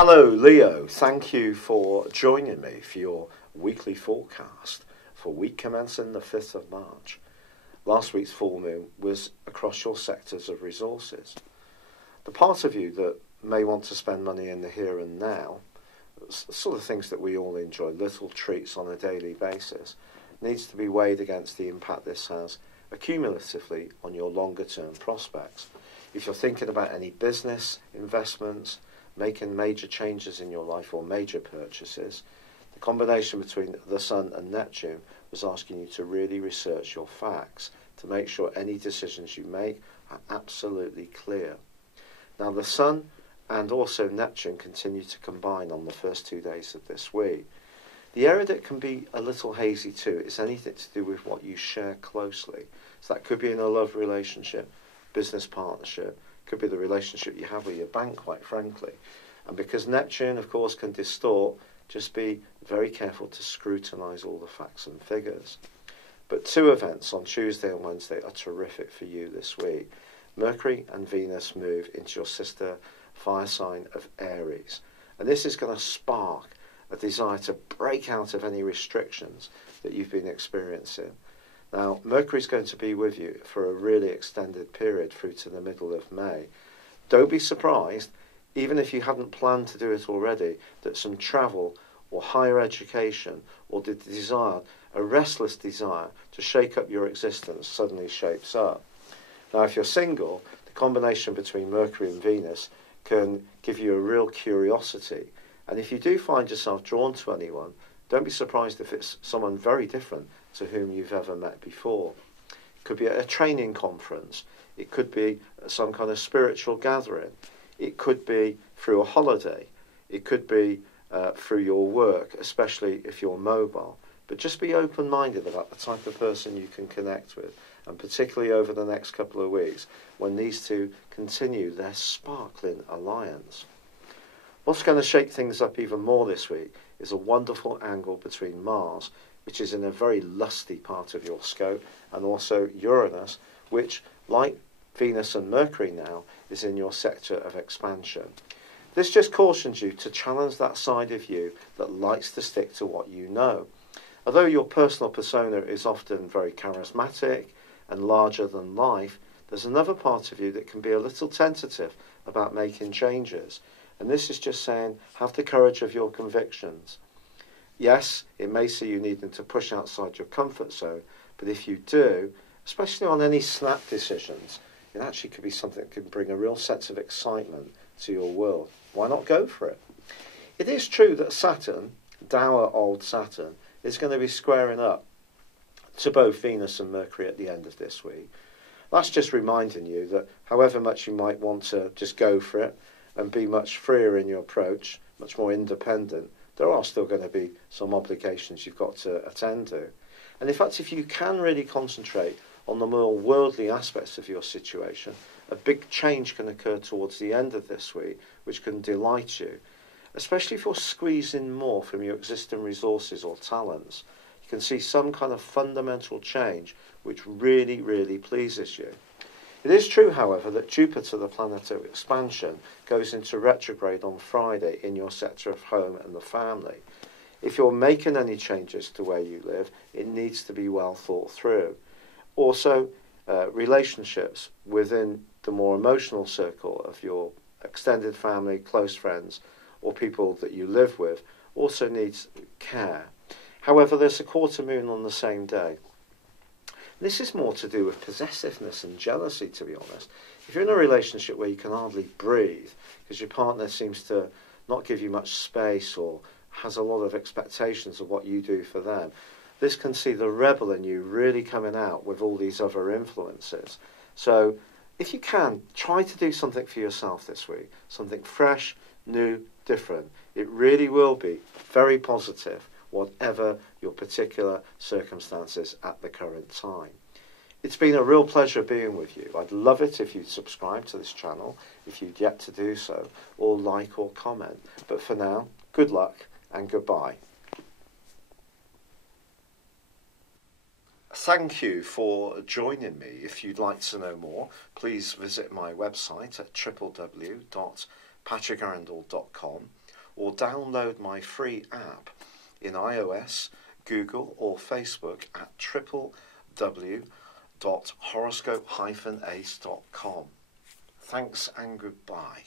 Hello Leo, thank you for joining me for your weekly forecast for week commencing the 5th of March. Last week's full moon was across your sectors of resources. The part of you that may want to spend money in the here and now, sort of things that we all enjoy, little treats on a daily basis, needs to be weighed against the impact this has accumulatively on your longer term prospects. If you're thinking about any business, investments, making major changes in your life or major purchases, the combination between the Sun and Neptune was asking you to really research your facts to make sure any decisions you make are absolutely clear. Now the Sun and also Neptune continue to combine on the first 2 days of this week. The area that can be a little hazy too is anything to do with what you share closely. So that could be in a love relationship, business partnership, could be the relationship you have with your bank, quite frankly. And because Neptune, of course, can distort, just be very careful to scrutinise all the facts and figures. But two events on Tuesday and Wednesday are terrific for you this week. Mercury and Venus move into your sister fire sign of Aries. And this is going to spark a desire to break out of any restrictions that you've been experiencing. Now, Mercury's going to be with you for a really extended period through to the middle of May. Don't be surprised, even if you hadn't planned to do it already, that some travel or higher education or the desire, a restless desire to shake up your existence suddenly shapes up. Now, if you're single, the combination between Mercury and Venus can give you a real curiosity. And if you do find yourself drawn to anyone, don't be surprised if it's someone very different to whom you've ever met before. It could be at a training conference. It could be some kind of spiritual gathering. It could be through a holiday. It could be through your work, especially if you're mobile. But just be open-minded about the type of person you can connect with, and particularly over the next couple of weeks when these two continue their sparkling alliance. What's going to shake things up even more this week is a wonderful angle between Mars, which is in a very lusty part of your scope, and also Uranus, which, like Venus and Mercury now, is in your sector of expansion. This just cautions you to challenge that side of you that likes to stick to what you know. Although your personal persona is often very charismatic and larger than life, there's another part of you that can be a little tentative about making changes. And this is just saying, have the courage of your convictions. Yes, it may see you needing to push outside your comfort zone, but if you do, especially on any snap decisions, it actually could be something that can bring a real sense of excitement to your world. Why not go for it? It is true that Saturn, dour old Saturn, is going to be squaring up to both Venus and Mercury at the end of this week. That's just reminding you that however much you might want to just go for it and be much freer in your approach, much more independent, there are still going to be some obligations you've got to attend to. And in fact, if you can really concentrate on the more worldly aspects of your situation, a big change can occur towards the end of this week, which can delight you, especially if you're squeezing more from your existing resources or talents. You can see some kind of fundamental change which really, really pleases you. It is true, however, that Jupiter, the planet of expansion, goes into retrograde on Friday in your sector of home and the family. If you're making any changes to where you live, it needs to be well thought through. Also, relationships within the more emotional circle of your extended family, close friends, or people that you live with also needs care. However, there's a quarter moon on the same day. This is more to do with possessiveness and jealousy, to be honest. If you're in a relationship where you can hardly breathe because your partner seems to not give you much space or has a lot of expectations of what you do for them, this can see the rebel in you really coming out with all these other influences. So if you can, try to do something for yourself this week, something fresh, new, different. It really will be very positive, whatever your particular circumstances at the current time. It's been a real pleasure being with you. I'd love it if you'd subscribe to this channel, if you'd yet to do so, or like or comment. But for now, good luck and goodbye. Thank you for joining me. If you'd like to know more, please visit my website at www.horoscopes.com. patrickarundell.com, or download my free app in iOS, Google or Facebook at www.horoscope-ace.com. Thanks and goodbye.